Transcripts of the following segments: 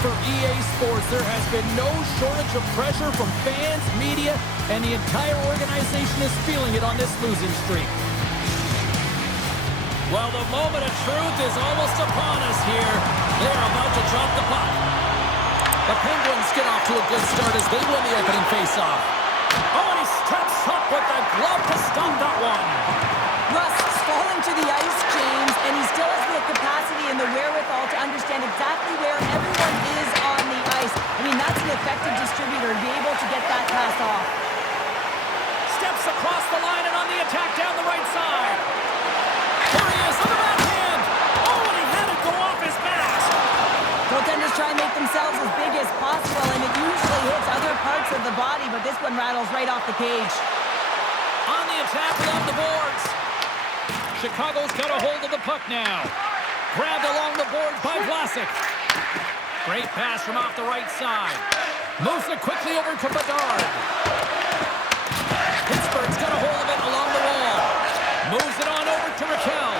for EA Sports. There has been no shortage of pressure from fans, media, and the entire organization is feeling it on this losing streak. Well, the moment of truth is almost upon us here. They're about to drop the puck. The Penguins get off to a good start as they win the opening faceoff. Oh, and he steps up with the glove to stop that one. Rust's falling to the ice, James, and he still has the capacity and the wherewithal to understand exactly where everyone is on the ice. I mean, that's an effective distributor to be able to get that pass off. Steps across the line and on the attack down the right side. There he is on the backhand. Oh, and he had it go off his mask. Goaltenders try and make themselves as big as possible, and it usually hits other parts of the body, but this one rattles right off the cage. On the attack along the boards. Chicago's got a hold of the puck now. Grabbed along the boards by Vlasic. Great pass from off the right side. Moves it quickly over to Bedard. Pittsburgh's got a hold of it along the wall. Moves it on over to Rakell.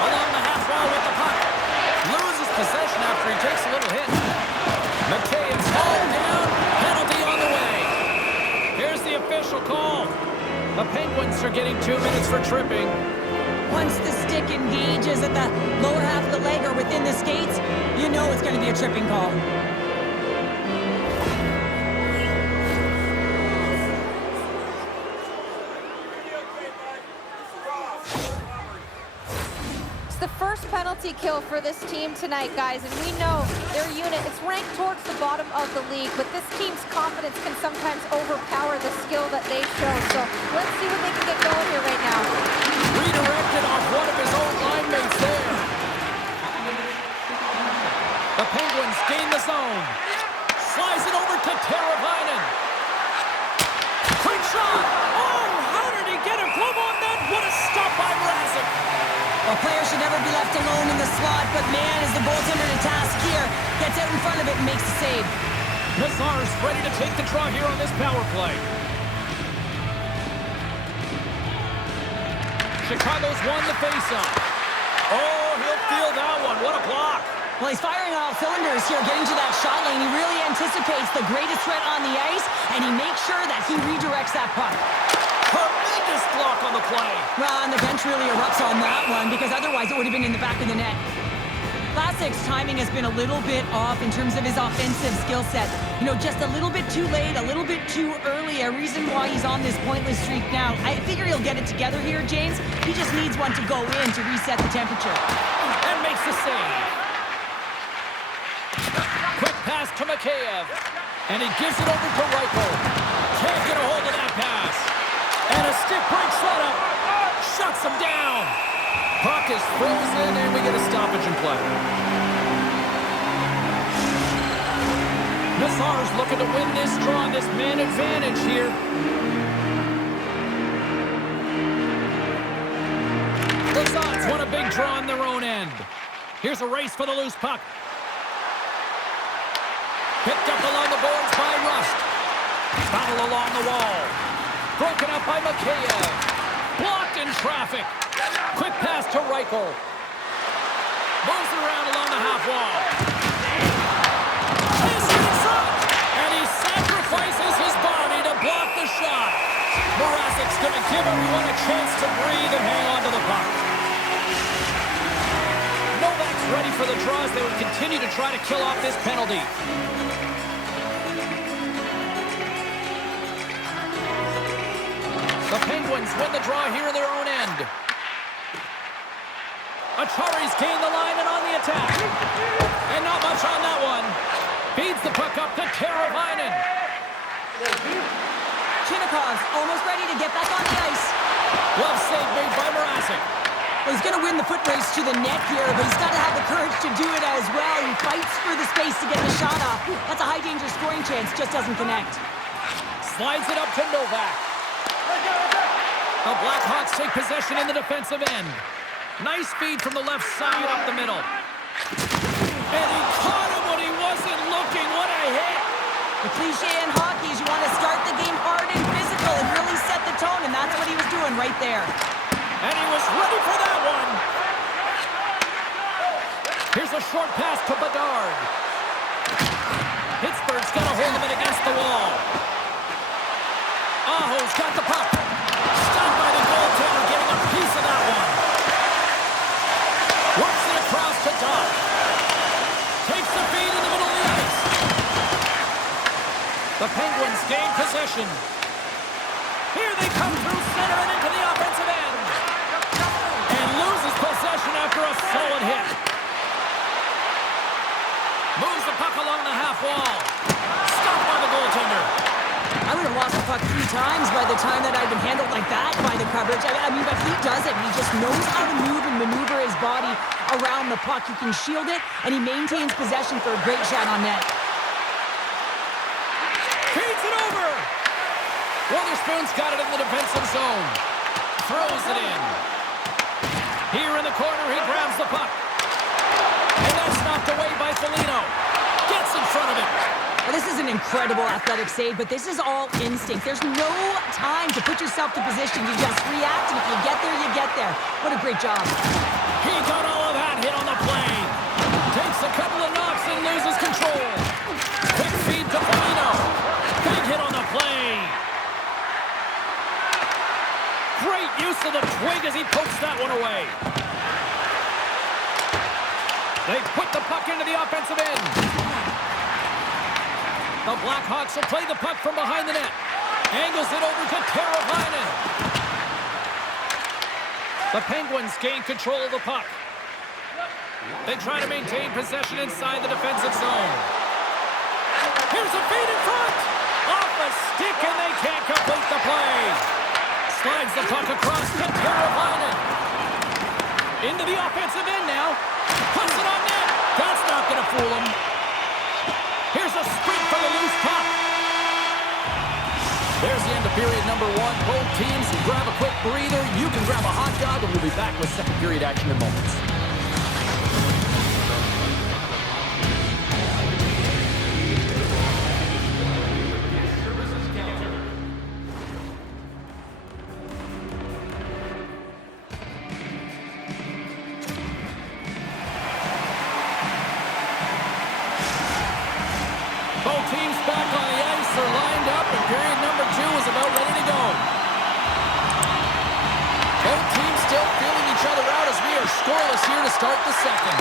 Along the half wall with the puck. Loses possession after he takes a little hit. McKayb's hauled down. Penalty on the way. Here's the official call. The Penguins are getting 2 minutes for tripping. Once the stick engages at the lower half of the leg or within the skates, you know it's going to be a tripping call. The first penalty kill for this team tonight, guys, and we know their unit, it's ranked towards the bottom of the league, but this team's confidence can sometimes overpower the skill that they show. So let's see what they can get going here right now. Redirected off one of his own line mates there. The Penguins gain the zone. Slides it over to Teravainen. Quick shot! Oh, how did he get a glove on that? What a stop by Vlasic! A player should never be left alone in the slot, but man, is the goaltender to task here. Gets out in front of it and makes the save. Nazar's ready to take the draw here on this power play. Chicago's won the faceoff. Oh, he'll feel that one. What a block. Well, he's firing on all cylinders here, getting to that shot lane. He really anticipates the greatest threat on the ice, and he makes sure that he redirects that puck. Tremendous block on the play. Well, and the bench really erupts on that one, because otherwise it would have been in the back of the net. Vlasic's timing has been a little bit off in terms of his offensive skill set. You know, just a little bit too late, a little bit too early, a reason why he's on this pointless streak now. I figure he'll get it together here, James. He just needs one to go in to reset the temperature. And makes the save. Quick pass to Mikheyev. And he gives it over to Rakell. Can't get a hold of that pass. And a stick break setup. Shuts him down. Puck is frozen, and we get a stoppage in play. Nazar's looking to win this draw on this man advantage here. The Sox won a big draw on their own end. Here's a race for the loose puck. Picked up along the boards by Rust. Battle along the wall. Broken up by Mikheyev. Blocked in traffic. Quick pass to Rakell. Moves it around along the half wall. This up. And he sacrifices his body to block the shot. Mrazek's going to give everyone a chance to breathe and hang on to the puck. Novak's ready for the draw as they would continue to try to kill off this penalty. The Penguins win the draw here in their own end. Achari's gained the line and on the attack. And not much on that one. Feeds the puck up to Teravainen. Chinakhov's almost ready to get back on the ice. Glove save made by Mrazek. Well, he's going to win the foot race to the net here, but he's got to have the courage to do it as well. He fights for the space to get the shot off. That's a high-danger scoring chance, just doesn't connect. Slides it up to Novak. The Blackhawks take possession in the defensive end. Nice feed from the left side up the middle. And he caught him when he wasn't looking. What a hit! The cliche in hockey is you want to start the game hard and physical and really set the tone, and that's what he was doing right there. And he was ready for that one. Here's a short pass to Bedard. Pittsburgh's got to hold him in against the wall. Aho's got the puck. Stopped by the goaltender, getting a piece of that one. Works it across to Doc. Takes the feed in the middle of the ice. The Penguins gain possession. Here they come through center and into the offensive end. And loses possession after a solid hit. Moves the puck along the half wall. Stopped by the goaltender. I would have lost the puck 3 times by the time that I'd been handled like that by the coverage. I mean, but he does it. He just knows how to move and maneuver his body around the puck. He can shield it, and he maintains possession for a great shot on net. Feeds it over. Witherspoon's got it in the defensive zone. Throws it in. Here in the corner, he grabs the puck. And that's knocked away by Foligno. Gets in front of it. Well, this is an incredible athletic save, but this is all instinct. There's no time to put yourself to position. You just react, and if you get there, you get there. What a great job. He got all of that hit on the play. Takes a couple of knocks and loses control. Quick feed to Foligno. Big hit on the play. Great use of the twig as he pokes that one away. They put the puck into the offensive end. The Blackhawks will play the puck from behind the net. Angles it over to Teravainen. The Penguins gain control of the puck. They try to maintain possession inside the defensive zone. Here's a feed in front. Off a stick, and they can't complete the play. Slides the puck across to Teravainen. Into the offensive end now. Puts it on net. That's not going to fool him. Here's a sprint for the loose puck. There's the end of period number 1. Both teams grab a quick breather. You can grab a hot dog, and we'll be back with second period action in moments. Scoreless here to start the second.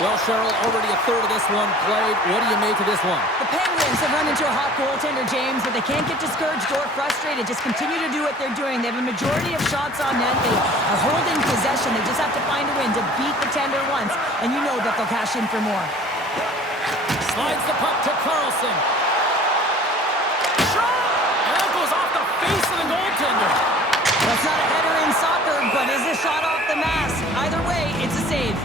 Well, Cheryl, already a third of this one played. What do you make of this one? The Penguins have run into a hot goaltender, James, but they can't get discouraged or frustrated. Just continue to do what they're doing. They have a majority of shots on net. They are holding possession. They just have to find a win to beat the tender once, and you know that they'll cash in for more. Slides the puck to Carlson. Shot! And that goes off the face of the goaltender. That's not a header in soccer, but is a shot off the mask. Either way, it's a save.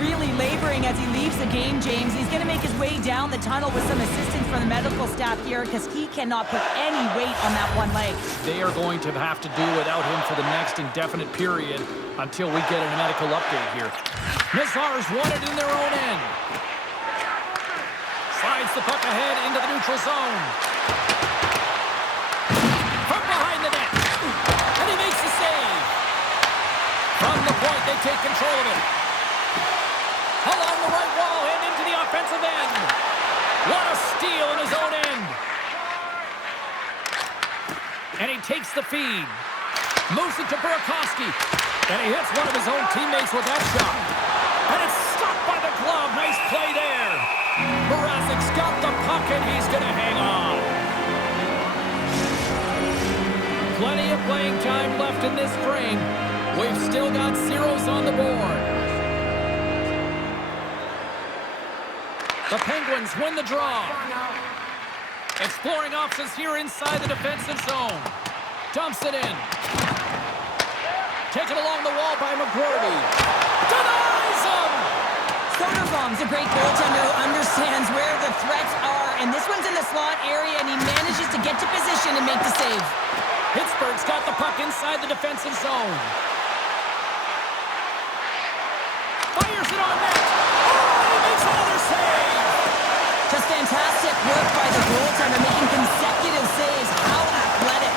Really laboring as he leaves the game, James. He's going to make his way down the tunnel with some assistance from the medical staff here because he cannot put any weight on that one leg. They are going to have to do without him for the next indefinite period until we get a medical update here. Nazar's won it in their own end. Slides the puck ahead into the neutral zone. From behind the net. And he makes the save. From the point, they take control of it. Along the right wall and into the offensive end. What a steal in his own end. And he takes the feed. Moves it to Burakovsky. And he hits one of his own teammates with that shot. And it's stopped by the glove. Nice play there. Mrazek's got the puck and he's going to hang on. Plenty of playing time left in this frame. We've still got zeros on the board. The Penguins win the draw. Exploring options here inside the defensive zone. Dumps it in. Taken along the wall by McGroarty. Denies him! Soderblom's a great goaltender who understands where the threats are, and this one's in the slot area, and he manages to get to position and make the save. Pittsburgh's got the puck inside the defensive zone. the net. Oh, he makes another save. Just fantastic work by the goaltender, making consecutive saves. How athletic.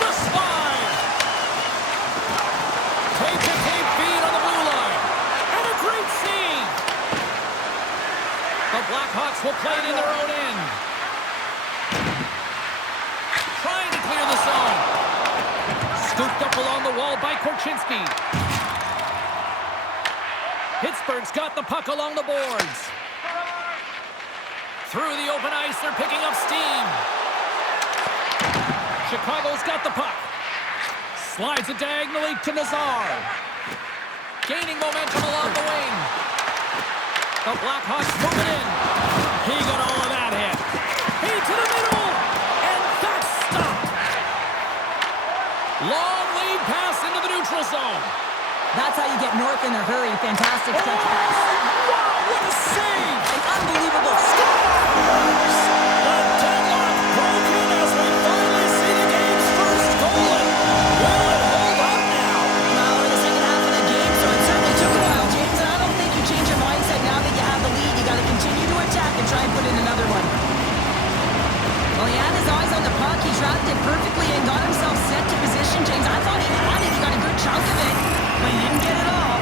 Just fine. Tape-to-tape feed on the blue line. And a great save. The Blackhawks will play it in their own end. Trying to clear the zone. Scooped up along the wall by Korchinski. Pittsburgh's got the puck along the boards. Through the open ice, they're picking up steam. Chicago's got the puck. Slides it diagonally to Nazar. Gaining momentum along the wing. The Blackhawks move it in. He got all of that hit. He to the middle. And that's stopped. Long lead pass into the neutral zone. That's how you get north in a hurry. Fantastic stretch pass. Wow, what a save! An unbelievable score. The deadlock broken as we finally see the game's first goal. Will it hold up now? Well, we're in the second half of the game, so it certainly took a while, James. And I don't think you change your mindset now that you have the lead. You got to continue to attack and try and put in another one. Well, he had his eyes on the puck. He trapped it perfectly and got himself set to position, James. I thought he had it. He got a good chunk of it, but he didn't get it all.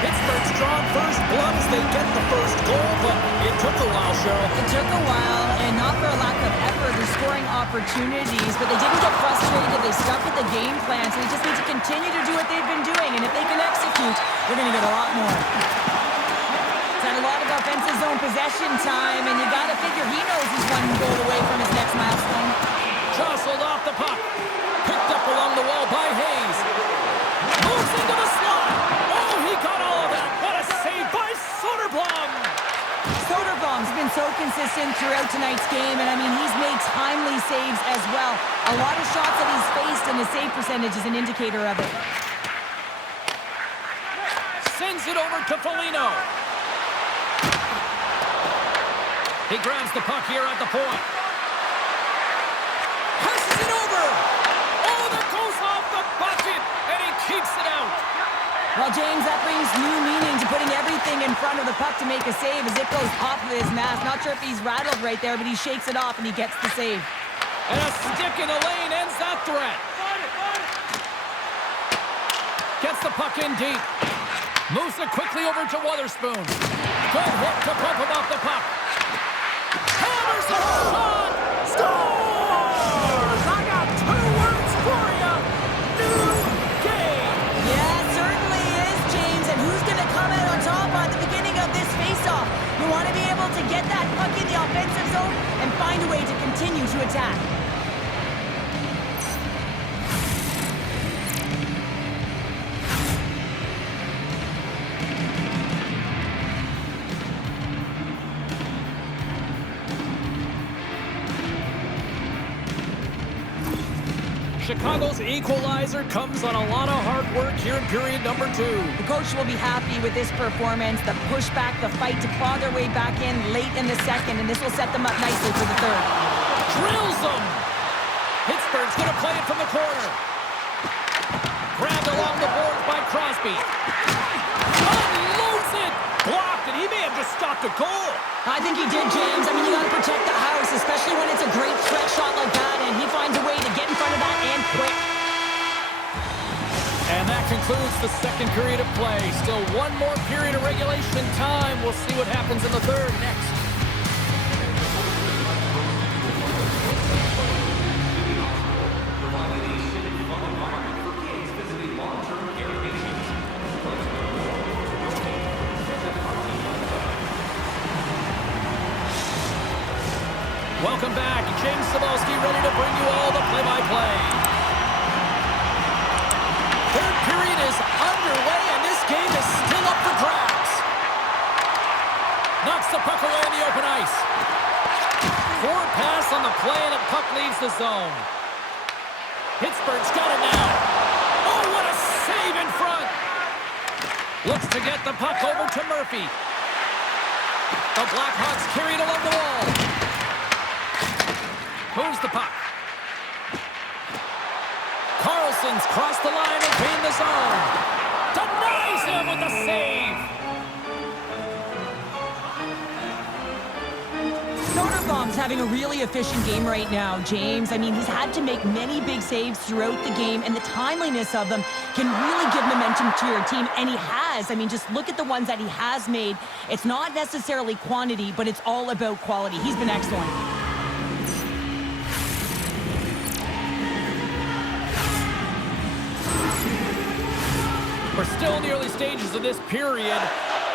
Pittsburgh's drawn first blood as they get the first goal, but it took a while, Cheryl. It took a while, and not for a lack of effort or scoring opportunities, but they didn't get frustrated. They stuck with the game plan, so they just need to continue to do what they've been doing, and if they can execute, they're going to get a lot more. He's had a lot of offensive zone possession time, and you got to figure he knows he's one goal away from his next milestone. Jostled off the puck. Picked up along the wall by Hayes. Moves into the slot. Oh, he got all of that. What a save by Soderblom. Soderblom's been so consistent throughout tonight's game, and I mean, he's made timely saves as well. A lot of shots that he's faced, and his save percentage is an indicator of it. Sends it over to Foligno. He grabs the puck here at the point. Passes it over. Oh, that goes off the bucket, and he keeps it out. Well, James, that brings new meaning to putting everything in front of the puck to make a save as it goes off of his mask. Not sure if he's rattled right there, but he shakes it off and he gets the save. And a stick in the lane ends that threat. Gets the puck in deep. Moves it quickly over to Wotherspoon. Good hit to pump him off the puck. Hammers the shot. Scores! I got two words for you. New game. Yeah, it certainly is, James. And who's going to come out on top at the beginning of this faceoff? You want to be able to get that puck in the offensive zone and find a way to continue to attack. Chicago's equalizer comes on a lot of hard work here in period number 2. The coach will be happy with this performance, the pushback, the fight to claw their way back in late in the second, and this will set them up nicely for the third. Drills them! Pittsburgh's going to play it from the corner. Grabbed along the boards by Crosby. Unloads it! Blocked, and he may have just stopped a goal. I think he did, James. I mean, you got to protect the house, especially when it's a great threat shot like that, and he finds a way to get in front of that and quick. And that concludes the second period of play. Still one more period of regulation time. We'll see what happens in the third next. Welcome back. James Cebulski ready to bring you all the play-by-play. Third period is underway, and this game is still up for grabs. Knocks the puck away in the open ice. Forward pass on the play, and the puck leaves the zone. Pittsburgh's got it now. Oh, what a save in front. Looks to get the puck over to Murphy. The Blackhawks carry it along the wall. Moves the puck. Carlson's crossed the line and gained the zone. Denies him with the save. Soderblom's having a really efficient game right now, James. I mean, he's had to make many big saves throughout the game, and the timeliness of them can really give momentum to your team, and he has. I mean, just look at the ones that he has made. It's not necessarily quantity, but it's all about quality. He's been excellent. We're still in the early stages of this period.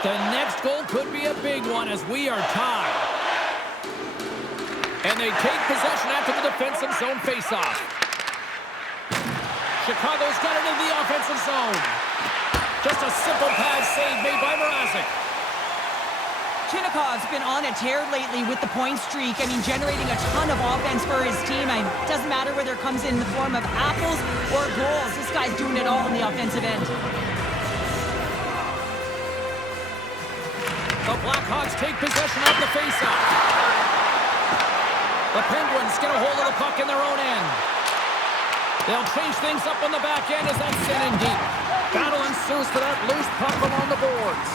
The next goal could be a big one as we are tied. And they take possession after the defensive zone faceoff. Chicago's got it in the offensive zone. Just a simple pass save made by Mrazek. Chinakhov's been on a tear lately with the point streak. I mean, generating a ton of offense for his team. It doesn't matter whether it comes in the form of apples or goals. This guy's doing it all on the offensive end. The Blackhawks take possession of the faceoff. The Penguins get a hold of the puck in their own end. They'll change things up on the back end as that's sent in deep. Battle ensues for that loose puck along the boards.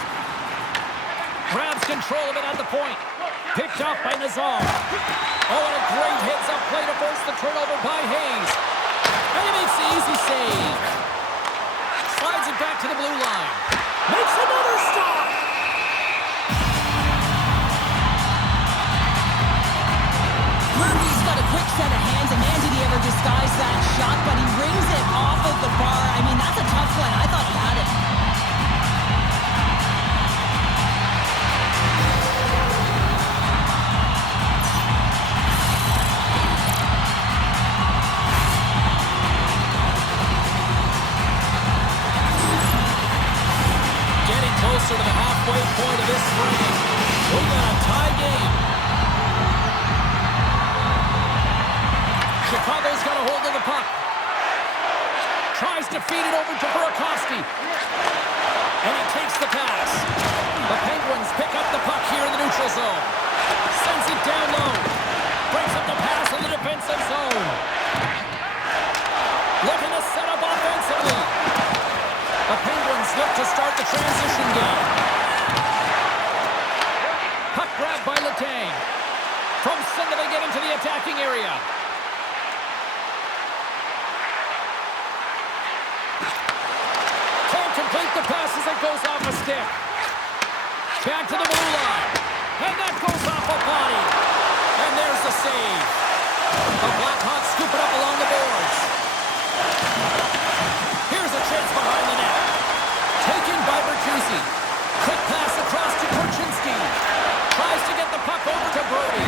Grabs control of it at the point. Picked up by Nazar. Oh, and a great heads-up play to force the turnover by Hayes. And he makes the easy save. Slides it back to the blue line. Makes another stop. Murphy's got a quick set of hands, and man, did he ever disguise that shot, but he rings it off of the bar. I mean, that's a tough one. I thought he had it. Getting closer to the halfway point of this frame. We've got a tie game. Chicago's got a hold of the puck. Tries to feed it over to Burakovsky. And he takes the pass. The Penguins pick up the puck here in the neutral zone. Sends it down low. Breaks up the pass in the defensive zone. Looking to set up offensively. The Penguins look to start the transition game. Puck grab by Letang. From center they get into the attacking area. Complete the pass as it goes off a stick. Back to the blue line. And that goes off a body. And there's the save. The Blackhawks scoop it up along the boards. Here's a chance behind the net. Taken by Bertuzzi. Quick pass across to Korchinski. Tries to get the puck over to Brody.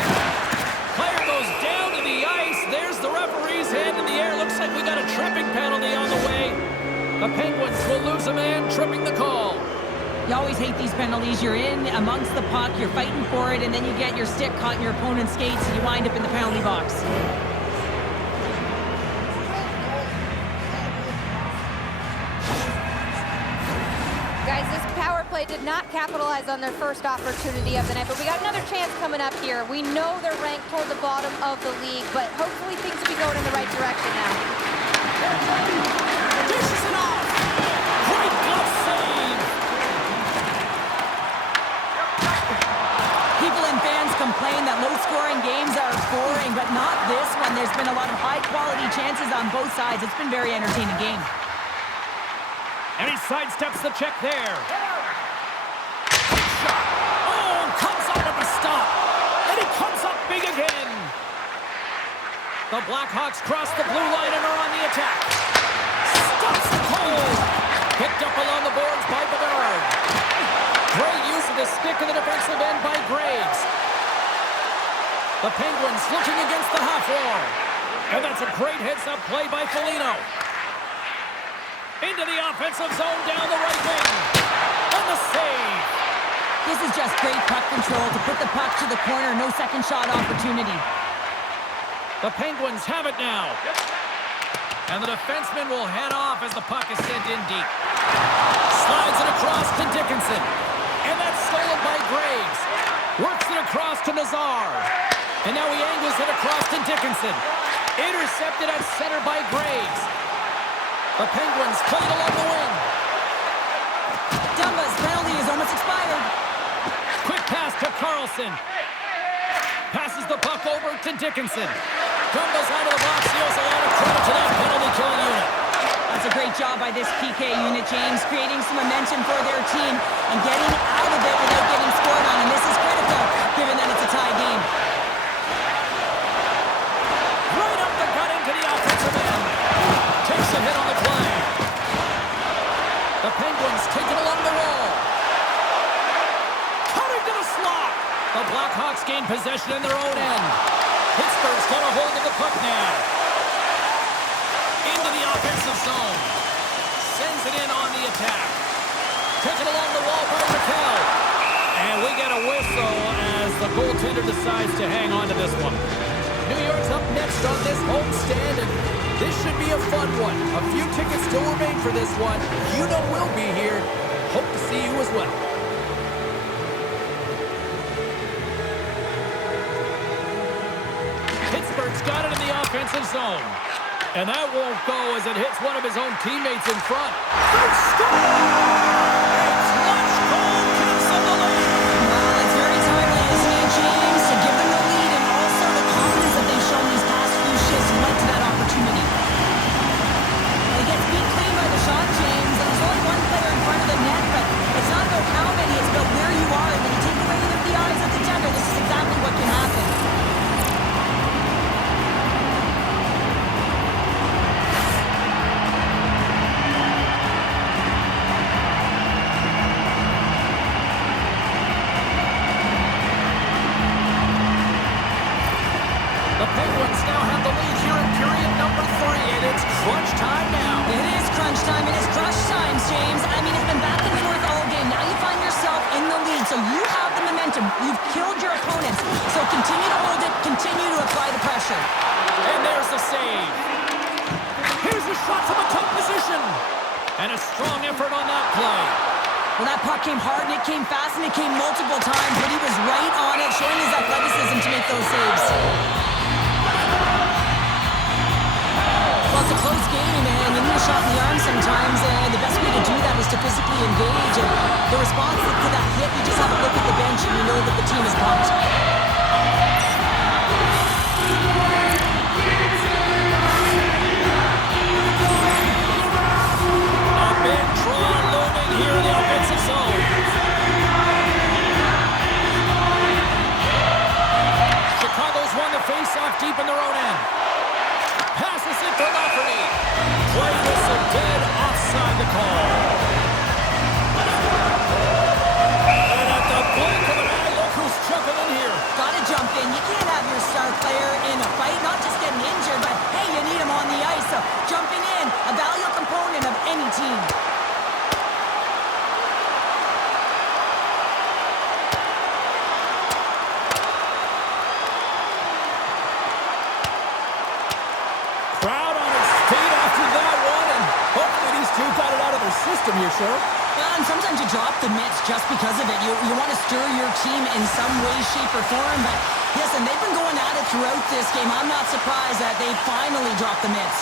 Player goes down to the ice. There's the referee's hand in the air. Looks like we got a tripping penalty on the way. The Penguins will lose a man, tripping the call. You always hate these penalties. You're in amongst the puck, you're fighting for it, and then you get your stick caught in your opponent's skates, and you wind up in the penalty box. Guys, this power play did not capitalize on their first opportunity of the night, but we got another chance coming up here. We know they're ranked toward the bottom of the league, but hopefully things will be going in the right direction now. Dishes it off. Great glove save. People and fans complain that low-scoring games are boring, but not this one. There's been a lot of high-quality chances on both sides. It's been a very entertaining game. And he sidesteps the check there. Shot. Oh, comes up with the stop. And he comes up big again. The Blackhawks cross the blue line and are on the attack. Stops the goal. Picked up along the boards by Bedard. Great use of the stick in the defensive end by Graves. The Penguins looking against the half wall. And that's a great heads-up play by Foligno. Into the offensive zone down the right wing. And the save. This is just great puck control to put the puck to the corner. No second shot opportunity. The Penguins have it now. And the defenseman will head off as the puck is sent in deep. Slides it across to Dickinson. And that's stolen by Graves. Works it across to Nazar. And now he angles it across to Dickinson. Intercepted at center by Graves. The Penguins play it along the wing. Dumba's penalty is almost expired. Quick pass to Carlson. Passes the puck over to Dickinson. Dumba's out of the box. He also had a credit to that penalty killing unit. That's a great job by this PK unit, James, creating some momentum for their team and getting out of it without getting scored on. And this is critical, given that it's a tie game. Right up the gut into the offensive end. Takes a hit on the play. The Penguins take it along the wall. Cutting to the slot. The Blackhawks gain possession in their own end. Pittsburgh's got a hold of the puck now. Into the offensive zone. Sends it in on the attack. Taken along the wall by Rakell. And we get a whistle as the goaltender decides to hang on to this one. New York's up next on this homestand, and this should be a fun one. A few tickets still remain for this one. You know we'll be here. Hope to see you as well. Pittsburgh's got it in the offensive zone. And that won't go as it hits one of his own teammates in front. They score! A clutch goal gives them the lead. Well, it's very timely, isn't it, James, to give them the lead and also the confidence that they've shown these past few shifts led to that opportunity. He gets beat clean by the shot, James, and there's only one player in front of the net, but it's not about how many, it's about where you are. And when you take away the eyes of the defender, this is exactly what can happen. The Penguins now have the lead here in period number 3, and it's crunch time now. It is crunch time. It is crush time, James. I mean, it's been back and forth all game. Now you find yourself in the lead, so you have the momentum. You've killed your opponents, so continue to hold it, continue to apply the pressure. And there's the save. Here's a shot from a tough position. And a strong effort on that play. Well, that puck came hard, and it came fast, and it came multiple times, but he was right on it, showing his athleticism to make those saves. Well, it's a close game, and you need a shot in the arm sometimes, and the best way to do that is to physically engage. And the response to that hit, you just have a look at the bench, and you know that the team is pumped. A big draw looming here in the offensive zone. Chicago's won the face-off deep in their own end. Passes it to Lafferty. Play whistle dead, offside the call. And at the blink of an eye, look who's jumping in here. Gotta jump in. You can't have your star player in a fight, not just getting injured, but hey, you need him on the ice. So jumping in, a valuable component of any team. Crowd on its feet after that one, and hopefully these two got it out of their system here, sir. Well, and sometimes you drop the mitts just because of it. You want to stir your team in some way, shape, or form, but listen, they've been going at it throughout this game. I'm not surprised that they finally dropped the mitts.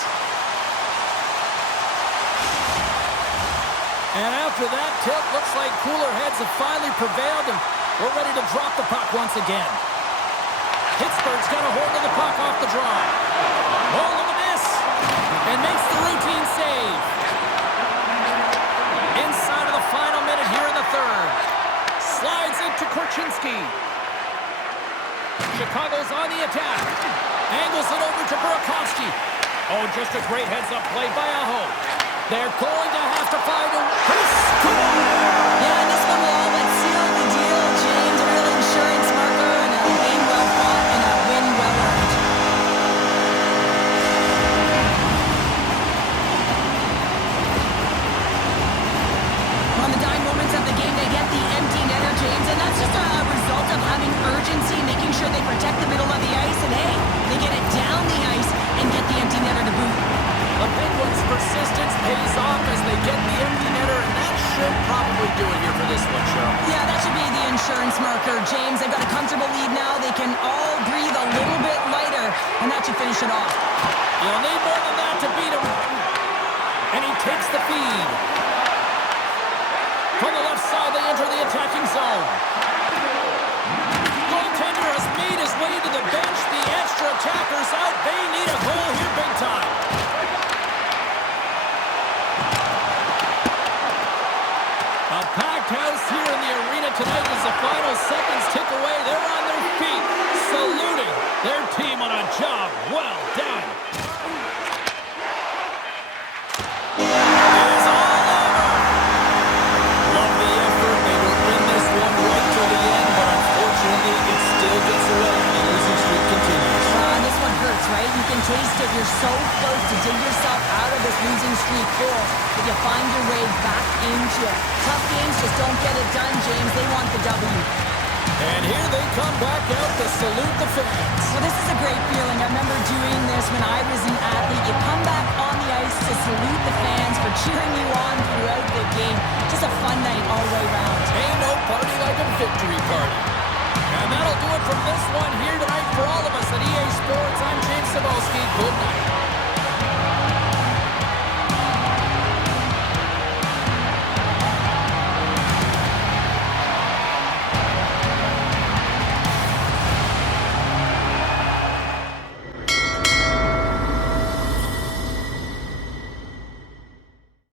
And after that tip, looks like cooler heads have finally prevailed, and we're ready to drop the puck once again. Pittsburgh's got a hold of the puck off the draw. Oh, look at this! And makes the routine save. Inside of the final minute here in the third. Slides into Korchinski. Chicago's on the attack. Angles it over to Burakovsky. Oh, just a great heads-up play by Aho. They're going to have to find him. He scored! Yeah, and this one will all but seal the deal, James. A real insurance marker and a game well fought and a win well earned. On the dying moments of the game, they get the empty netter, James, and that's just a result of having urgency, making sure they protect the middle of the ice, and hey, they get it down the ice and get the empty netter to boot. The you finish it off. You'll need more than that to beat him. And he takes the feed. From the left side, they enter the attacking zone. Goaltender has made his way to the bench. The extra attackers out. They need a goal here big time. A packed house here in the arena tonight as the final seconds tick away. They're on their feet, saluting their team on a job well done. It is all over. Love the effort. They will win this one right till the end, but unfortunately, it still gets away. The losing streak continues. This one hurts, right? You can taste it. You're so close to dig yourself out of this losing streak hole, but you find your way back into it. Tough games just don't get it done, James. They want the W. And here they come back out to salute the fans. Well, this is a great feeling. I remember doing this when I was an athlete. You come back on the ice to salute the fans for cheering you on throughout the game. Just a fun night all the way around. Ain't no party like a victory party. And that'll do it from this one here tonight for all of us at EA Sports. I'm James Cebulski. Good night.